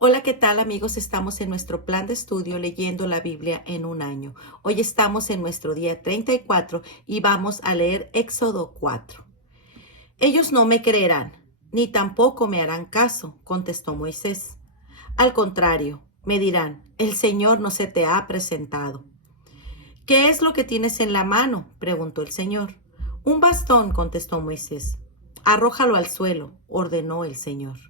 Hola, ¿qué tal amigos? Estamos en nuestro plan de estudio leyendo la Biblia en un año. Hoy estamos en nuestro día 34 y vamos a leer Éxodo 4. Ellos no me creerán, ni tampoco me harán caso, contestó Moisés. Al contrario, me dirán, el Señor no se te ha presentado. ¿Qué es lo que tienes en la mano?, preguntó el Señor. Un bastón, contestó Moisés. Arrójalo al suelo, ordenó el Señor.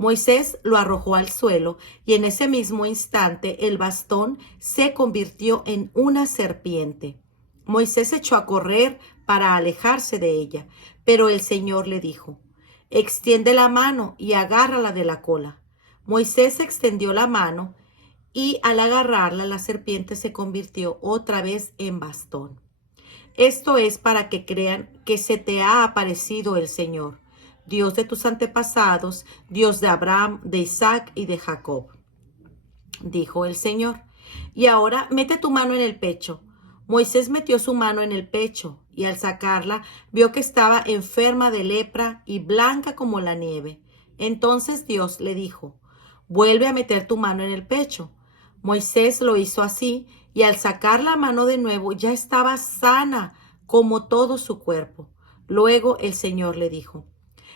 Moisés lo arrojó al suelo y en ese mismo instante el bastón se convirtió en una serpiente. Moisés echó a correr para alejarse de ella, pero el Señor le dijo, extiende la mano y agárrala de la cola. Moisés extendió la mano y al agarrarla la serpiente se convirtió otra vez en bastón. Esto es para que crean que se te ha aparecido el Señor, Dios de tus antepasados, Dios de Abraham, de Isaac y de Jacob. Dijo el Señor, y ahora mete tu mano en el pecho. Moisés metió su mano en el pecho y al sacarla vio que estaba enferma de lepra y blanca como la nieve. Entonces Dios le dijo, vuelve a meter tu mano en el pecho. Moisés lo hizo así y al sacar la mano de nuevo ya estaba sana como todo su cuerpo. Luego el Señor le dijo,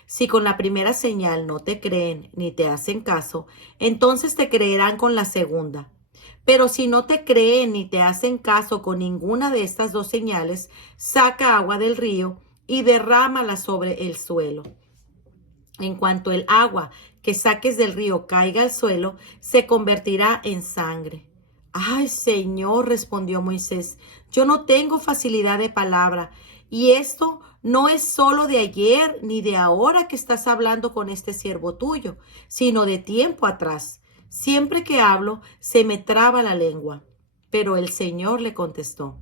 si con la primera señal no te creen ni te hacen caso, entonces te creerán con la segunda. Pero si no te creen ni te hacen caso con ninguna de estas dos señales, saca agua del río y derrámala sobre el suelo. En cuanto el agua que saques del río caiga al suelo, se convertirá en sangre. Ay, Señor, respondió Moisés, yo no tengo facilidad de palabra, y esto no es solo de ayer ni de ahora que estás hablando con este siervo tuyo, sino de tiempo atrás. Siempre que hablo, se me traba la lengua. Pero el Señor le contestó,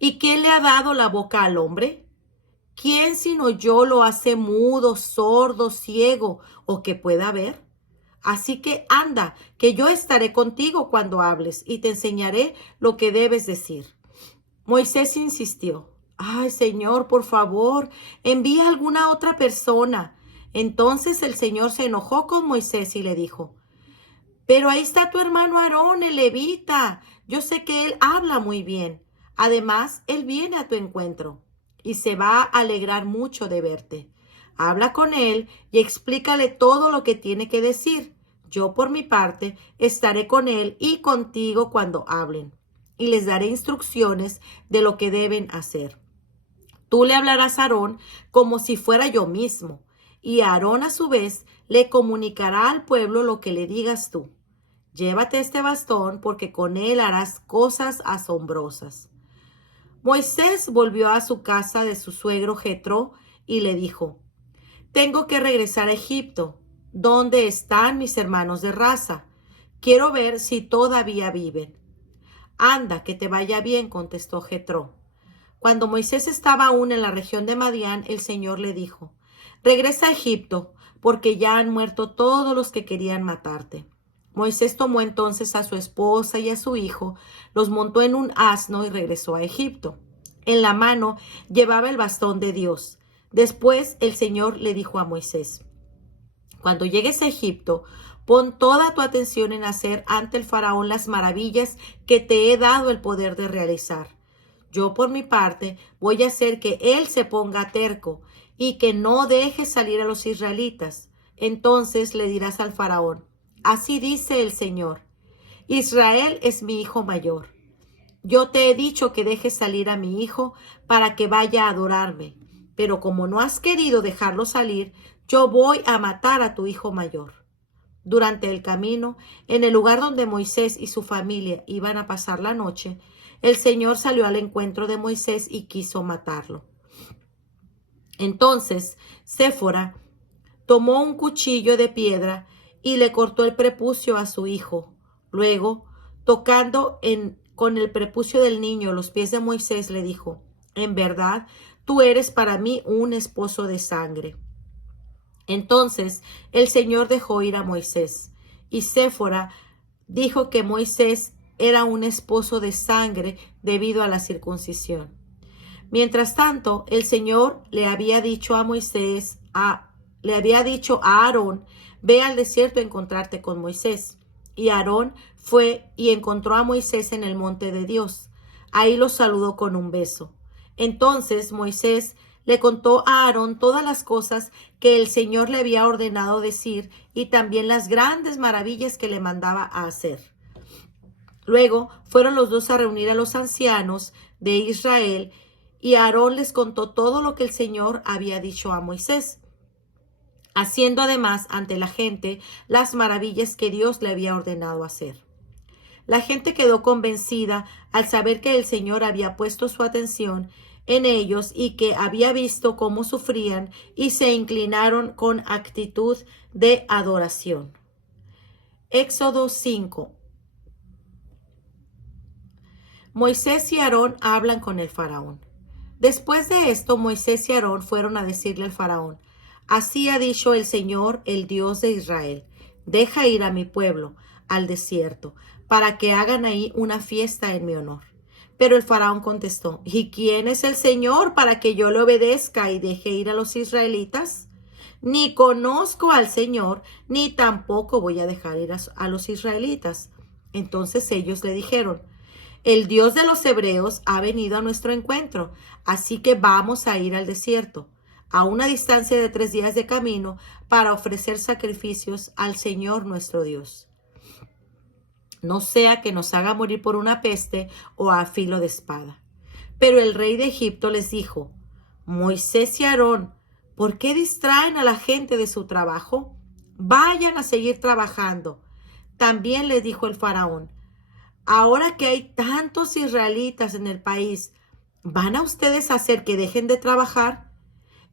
¿y quién le ha dado la boca al hombre? ¿Quién sino yo lo hace mudo, sordo, ciego o que pueda ver? Así que anda, que yo estaré contigo cuando hables y te enseñaré lo que debes decir. Moisés insistió. Ay, Señor, por favor, envía a alguna otra persona. Entonces el Señor se enojó con Moisés y le dijo, pero ahí está tu hermano Aarón, el levita. Yo sé que él habla muy bien. Además, él viene a tu encuentro y se va a alegrar mucho de verte. Habla con él y explícale todo lo que tiene que decir. Yo, por mi parte, estaré con él y contigo cuando hablen, y les daré instrucciones de lo que deben hacer. Tú le hablarás a Aarón como si fuera yo mismo, y Aarón a su vez le comunicará al pueblo lo que le digas tú. Llévate este bastón porque con él harás cosas asombrosas. Moisés volvió a su casa de su suegro Jetro y le dijo, tengo que regresar a Egipto. ¿Dónde están mis hermanos de raza? Quiero ver si todavía viven. Anda, que te vaya bien, contestó Jetro. Cuando Moisés estaba aún en la región de Madián, el Señor le dijo, regresa a Egipto, porque ya han muerto todos los que querían matarte. Moisés tomó entonces a su esposa y a su hijo, los montó en un asno y regresó a Egipto. En la mano llevaba el bastón de Dios. Después el Señor le dijo a Moisés, cuando llegues a Egipto, pon toda tu atención en hacer ante el faraón las maravillas que te he dado el poder de realizar. Yo por mi parte voy a hacer que él se ponga terco y que no deje salir a los israelitas. Entonces le dirás al faraón, así dice el Señor, Israel es mi hijo mayor. Yo te he dicho que dejes salir a mi hijo para que vaya a adorarme, pero como no has querido dejarlo salir, yo voy a matar a tu hijo mayor. Durante el camino, en el lugar donde Moisés y su familia iban a pasar la noche, el Señor salió al encuentro de Moisés y quiso matarlo. Entonces, Séfora tomó un cuchillo de piedra y le cortó el prepucio a su hijo. Luego, con el prepucio del niño los pies de Moisés, le dijo, en verdad, tú eres para mí un esposo de sangre. Entonces el Señor dejó ir a Moisés, y Séfora dijo que Moisés era un esposo de sangre debido a la circuncisión. Mientras tanto, el Señor le había dicho a Aarón, ve al desierto a encontrarte con Moisés. Y Aarón fue y encontró a Moisés en el monte de Dios. Ahí lo saludó con un beso. Entonces Moisés le contó a Aarón todas las cosas que el Señor le había ordenado decir y también las grandes maravillas que le mandaba a hacer. Luego fueron los dos a reunir a los ancianos de Israel y Aarón les contó todo lo que el Señor había dicho a Moisés, haciendo además ante la gente las maravillas que Dios le había ordenado hacer. La gente quedó convencida al saber que el Señor había puesto su atención en ellos y que había visto cómo sufrían y se inclinaron con actitud de adoración. Éxodo 5. Moisés y Aarón hablan con el faraón. Después de esto, Moisés y Aarón fueron a decirle al faraón: así ha dicho el Señor, el Dios de Israel: deja ir a mi pueblo al desierto, para que hagan ahí una fiesta en mi honor. Pero el faraón contestó: ¿y quién es el Señor para que yo le obedezca y deje ir a los israelitas? Ni conozco al Señor, ni tampoco voy a dejar ir a los israelitas. Entonces ellos le dijeron: el Dios de los hebreos ha venido a nuestro encuentro, así que vamos a ir al desierto, a una distancia de 3 días de camino, para ofrecer sacrificios al Señor nuestro Dios. No sea que nos haga morir por una peste o a filo de espada. Pero el rey de Egipto les dijo: Moisés y Aarón, ¿por qué distraen a la gente de su trabajo? Vayan a seguir trabajando. También les dijo el faraón: ahora que hay tantos israelitas en el país, ¿van a ustedes hacer que dejen de trabajar?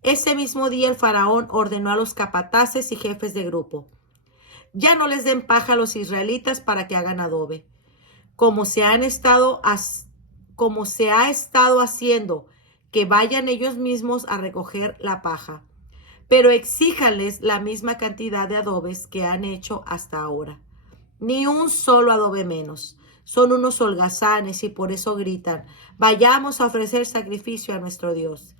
Ese mismo día el faraón ordenó a los capataces y jefes de grupo: ya no les den paja a los israelitas para que hagan adobe, como se ha estado haciendo, que vayan ellos mismos a recoger la paja, pero exíjanles la misma cantidad de adobes que han hecho hasta ahora. Ni un solo adobe menos. Son unos holgazanes y por eso gritan: vayamos a ofrecer sacrificio a nuestro Dios.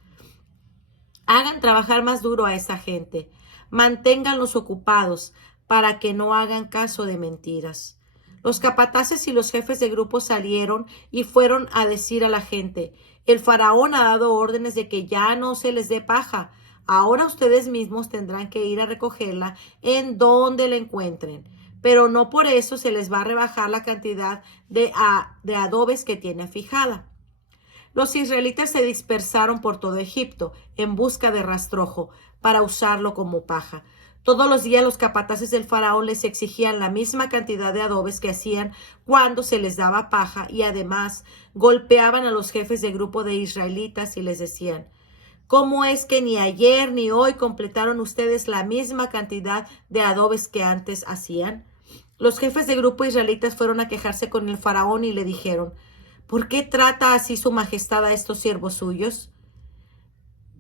Hagan trabajar más duro a esa gente. Manténganlos ocupados para que no hagan caso de mentiras. Los capataces y los jefes de grupo salieron y fueron a decir a la gente: el faraón ha dado órdenes de que ya no se les dé paja. Ahora ustedes mismos tendrán que ir a recogerla en donde la encuentren, pero no por eso se les va a rebajar la cantidad de adobes que tiene fijada. Los israelitas se dispersaron por todo Egipto en busca de rastrojo para usarlo como paja. Todos los días los capataces del faraón les exigían la misma cantidad de adobes que hacían cuando se les daba paja, y además golpeaban a los jefes de grupo de israelitas y les decían: ¿cómo es que ni ayer ni hoy completaron ustedes la misma cantidad de adobes que antes hacían? Los jefes de grupo israelitas fueron a quejarse con el faraón y le dijeron: ¿por qué trata así su majestad a estos siervos suyos?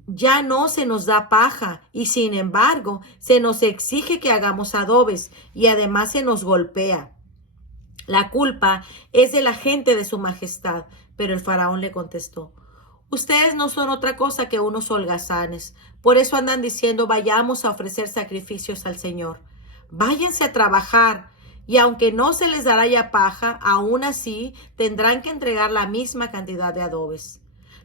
Ya no se nos da paja y sin embargo se nos exige que hagamos adobes y además se nos golpea. La culpa es de la gente de su majestad. Pero el faraón le contestó: ustedes no son otra cosa que unos holgazanes. Por eso andan diciendo: vayamos a ofrecer sacrificios al Señor. Váyanse a trabajar. Y aunque no se les dará ya paja, aún así tendrán que entregar la misma cantidad de adobes.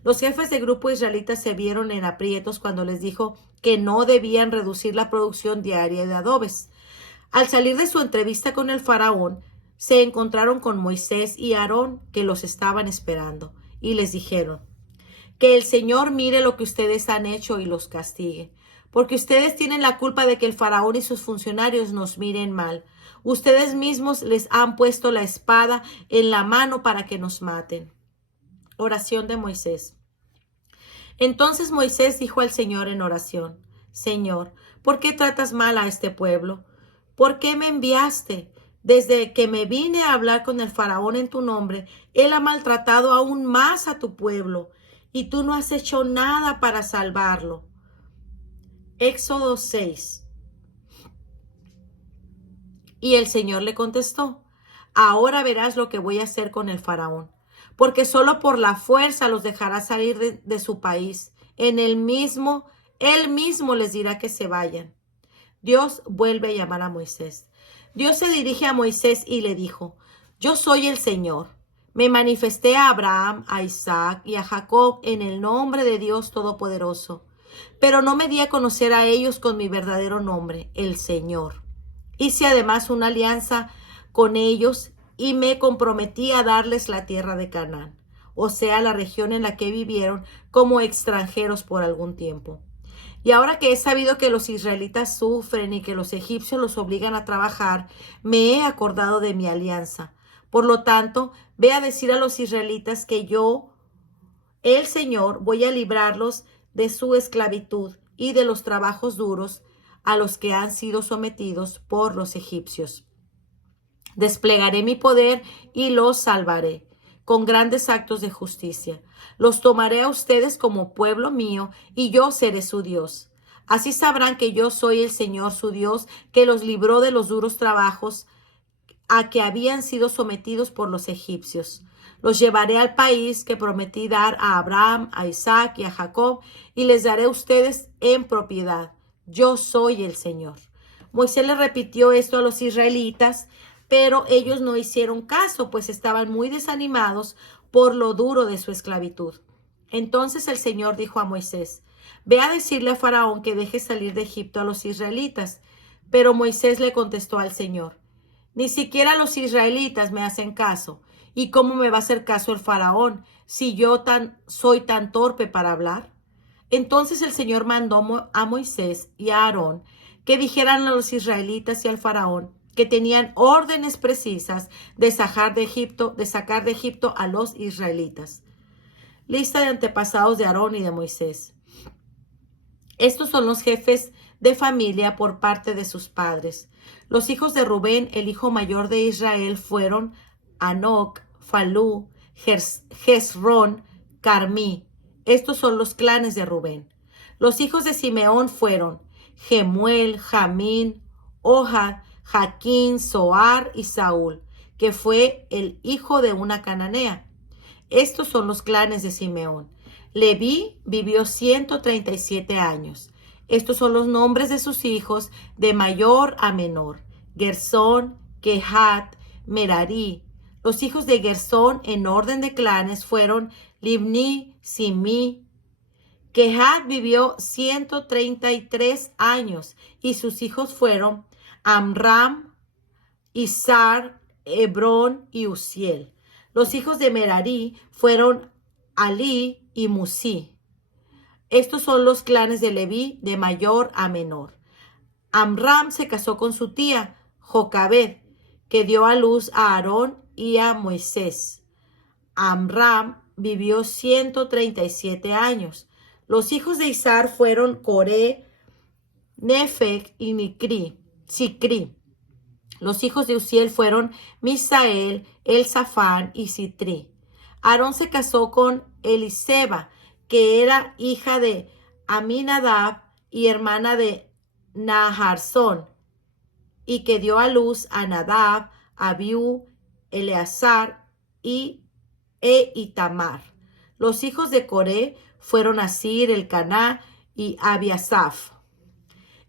Los jefes de grupo israelitas se vieron en aprietos cuando les dijo que no debían reducir la producción diaria de adobes. Al salir de su entrevista con el faraón, se encontraron con Moisés y Aarón, que los estaban esperando, y les dijeron: que el Señor mire lo que ustedes han hecho y los castigue, porque ustedes tienen la culpa de que el faraón y sus funcionarios nos miren mal. Ustedes mismos les han puesto la espada en la mano para que nos maten. Oración de Moisés. Entonces Moisés dijo al Señor en oración: Señor, ¿por qué tratas mal a este pueblo? ¿Por qué me enviaste? Desde que me vine a hablar con el faraón en tu nombre, él ha maltratado aún más a tu pueblo, y tú no has hecho nada para salvarlo. Éxodo 6. Y el Señor le contestó: ahora verás lo que voy a hacer con el faraón, porque solo por la fuerza los dejará salir de su país. Él mismo les dirá que se vayan. Dios vuelve a llamar a Moisés. Dios se dirige a Moisés y le dijo, yo soy el Señor. Me manifesté a Abraham, a Isaac y a Jacob en el nombre de Dios Todopoderoso, pero no me di a conocer a ellos con mi verdadero nombre, el Señor. Hice además una alianza con ellos y me comprometí a darles la tierra de Canaán, o sea, la región en la que vivieron como extranjeros por algún tiempo. Y ahora que he sabido que los israelitas sufren y que los egipcios los obligan a trabajar, me he acordado de mi alianza. Por lo tanto, ve a decir a los israelitas que yo, el Señor, voy a librarlos de su esclavitud y de los trabajos duros a los que han sido sometidos por los egipcios. Desplegaré mi poder y los salvaré con grandes actos de justicia. Los tomaré a ustedes como pueblo mío y yo seré su Dios. Así sabrán que yo soy el Señor su Dios, que los libró de los duros trabajos a que habían sido sometidos por los egipcios. Los llevaré al país que prometí dar a Abraham, a Isaac y a Jacob, y les daré a ustedes en propiedad. Yo soy el Señor. Moisés le repitió esto a los israelitas, pero ellos no hicieron caso, pues estaban muy desanimados por lo duro de su esclavitud. Entonces el Señor dijo a Moisés, ve a decirle a Faraón que deje salir de Egipto a los israelitas. Pero Moisés le contestó al Señor, ni siquiera los israelitas me hacen caso. ¿Y cómo me va a hacer caso el Faraón si yo soy tan torpe para hablar? Entonces el Señor mandó a Moisés y a Aarón que dijeran a los israelitas y al Faraón que tenían órdenes precisas de sacar de Egipto a los israelitas. Lista de antepasados de Aarón y de Moisés. Estos son los jefes de familia por parte de sus padres. Los hijos de Rubén, el hijo mayor de Israel, fueron Anoc, Falú, Hezrón, Carmí. Estos son los clanes de Rubén. Los hijos de Simeón fueron Gemuel, Jamín, Ohad, Jaquín, Zoar y Saúl, que fue el hijo de una cananea. Estos son los clanes de Simeón. Leví vivió 137 años. Estos son los nombres de sus hijos de mayor a menor: Gersón, Kehat, Merari. Los hijos de Gersón en orden de clanes fueron Libni, Simí. Kehat vivió 133 años y sus hijos fueron Amram, Izar, Hebrón y Uziel. Los hijos de Merari fueron Ali y Musí. Estos son los clanes de Leví de mayor a menor. Amram se casó con su tía Jocabed, que dio a luz a Aarón y a Moisés. Amram vivió 137 años. Los hijos de Izar fueron Coré, Nefeg y Sicri. Los hijos de Uziel fueron Misael, Elzafán y Sitri. Aarón se casó con Eliseba, que era hija de Aminadab y hermana de Naharsón, y que dio a luz a Nadab, Abiú, Eleazar e Itamar. Los hijos de Coré fueron Asir, Elcaná y Abiasaf.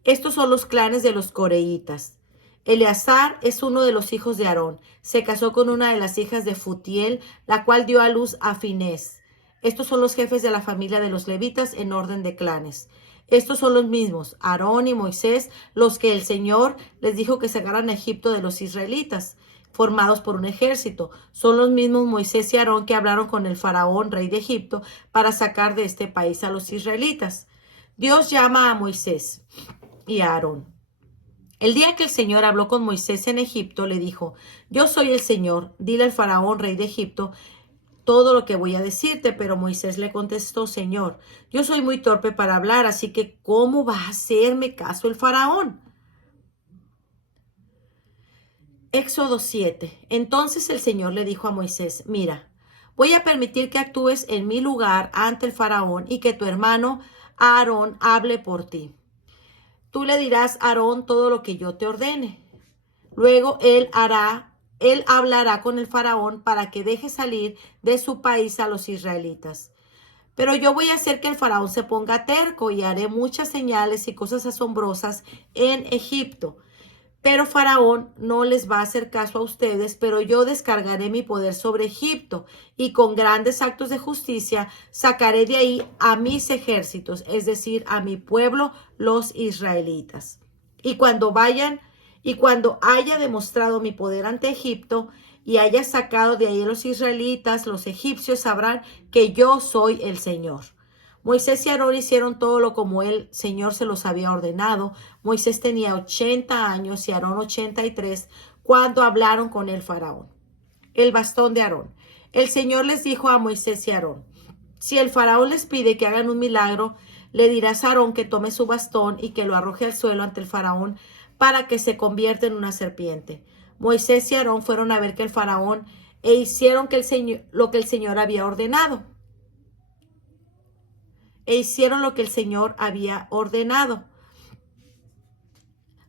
Estos son los clanes de los coreitas. Eleazar es uno de los hijos de Aarón. Se casó con una de las hijas de Futiel, la cual dio a luz a Finés. Estos son los jefes de la familia de los levitas en orden de clanes. Estos son los mismos, Aarón y Moisés, los que el Señor les dijo que sacaran a Egipto de los israelitas, formados por un ejército. Son los mismos Moisés y Aarón que hablaron con el faraón, rey de Egipto, para sacar de este país a los israelitas. Dios llama a Moisés y a Aarón. El día que el Señor habló con Moisés en Egipto, le dijo, yo soy el Señor, dile al faraón, rey de Egipto, todo lo que voy a decirte. Pero Moisés le contestó, Señor, yo soy muy torpe para hablar, así que ¿cómo va a hacerme caso el faraón? Éxodo 7. Entonces el Señor le dijo a Moisés, mira, voy a permitir que actúes en mi lugar ante el faraón y que tu hermano Aarón hable por ti. Tú le dirás a Aarón todo lo que yo te ordene. Luego él hablará con el faraón para que deje salir de su país a los israelitas. Pero yo voy a hacer que el faraón se ponga terco y haré muchas señales y cosas asombrosas en Egipto. Pero Faraón no les va a hacer caso a ustedes, pero yo descargaré mi poder sobre Egipto y con grandes actos de justicia sacaré de ahí a mis ejércitos, es decir, a mi pueblo, los israelitas. Y cuando haya demostrado mi poder ante Egipto y haya sacado de ahí a los israelitas, los egipcios sabrán que yo soy el Señor. Moisés y Aarón hicieron todo lo como el Señor se los había ordenado. Moisés tenía 80 años y Aarón 83 cuando hablaron con el faraón. El bastón de Aarón. El Señor les dijo a Moisés y Aarón: si el faraón les pide que hagan un milagro, le dirás a Aarón que tome su bastón y que lo arroje al suelo ante el faraón para que se convierta en una serpiente. Moisés y Aarón fueron a ver que el faraón e hicieron lo que el Señor había ordenado.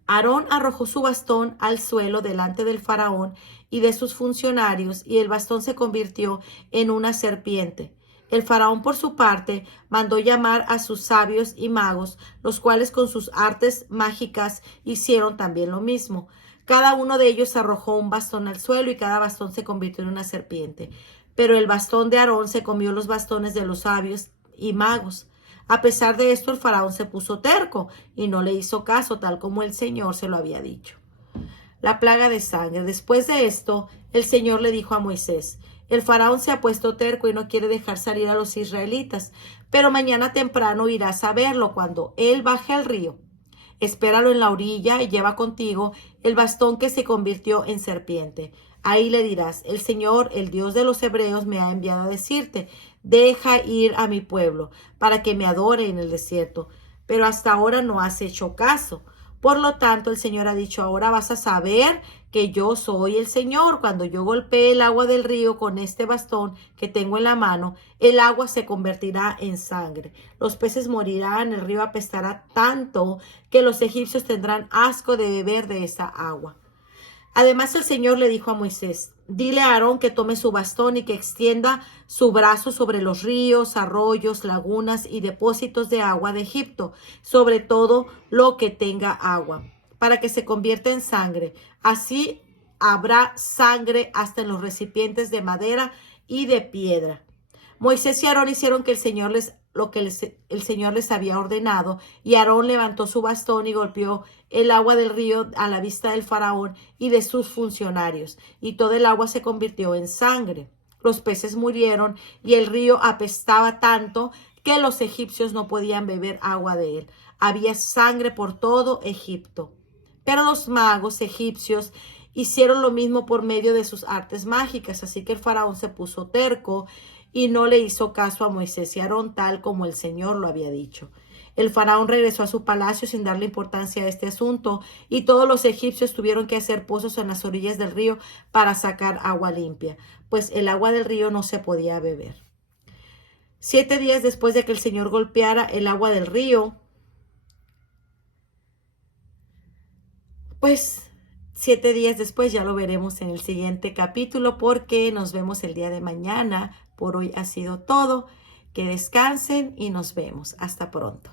Aarón arrojó su bastón al suelo delante del faraón y de sus funcionarios, y el bastón se convirtió en una serpiente. El faraón, por su parte, mandó llamar a sus sabios y magos, los cuales con sus artes mágicas hicieron también lo mismo. Cada uno de ellos arrojó un bastón al suelo y cada bastón se convirtió en una serpiente. Pero el bastón de Aarón se comió los bastones de los sabios y magos. A pesar de esto, el faraón se puso terco y no le hizo caso, tal como el Señor se lo había dicho. La plaga de sangre. Después de esto, el Señor le dijo a Moisés: el faraón se ha puesto terco y no quiere dejar salir a los israelitas, pero mañana temprano irás a verlo cuando él baje al río. Espéralo en la orilla y lleva contigo el bastón que se convirtió en serpiente. Ahí le dirás: el Señor, el Dios de los hebreos, me ha enviado a decirte: deja ir a mi pueblo para que me adore en el desierto. Pero hasta ahora no has hecho caso. Por lo tanto, el Señor ha dicho: ahora vas a saber que yo soy el Señor. Cuando yo golpee el agua del río con este bastón que tengo en la mano, el agua se convertirá en sangre. Los peces morirán, el río apestará tanto que los egipcios tendrán asco de beber de esa agua. Además, el Señor le dijo a Moisés: dile a Aarón que tome su bastón y que extienda su brazo sobre los ríos, arroyos, lagunas y depósitos de agua de Egipto, sobre todo lo que tenga agua, para que se convierta en sangre. Así habrá sangre hasta en los recipientes de madera y de piedra. Moisés y Aarón hicieron que el Señor el Señor les había ordenado, y Aarón levantó su bastón y golpeó el agua del río a la vista del faraón y de sus funcionarios, y todo el agua se convirtió en sangre. Los peces murieron y el río apestaba tanto que los egipcios no podían beber agua de él. Había sangre por todo Egipto. Pero los magos egipcios hicieron lo mismo por medio de sus artes mágicas, así que el faraón se puso terco y no le hizo caso a Moisés y Aarón, tal como el Señor lo había dicho. El faraón regresó a su palacio sin darle importancia a este asunto, y todos los egipcios tuvieron que hacer pozos en las orillas del río para sacar agua limpia, pues el agua del río no se podía beber. 7 días después de que el Señor golpeara el agua del río, pues 7 días después ya lo veremos en el siguiente capítulo, porque nos vemos el día de mañana. Por hoy ha sido todo. Que descansen y nos vemos. Hasta pronto.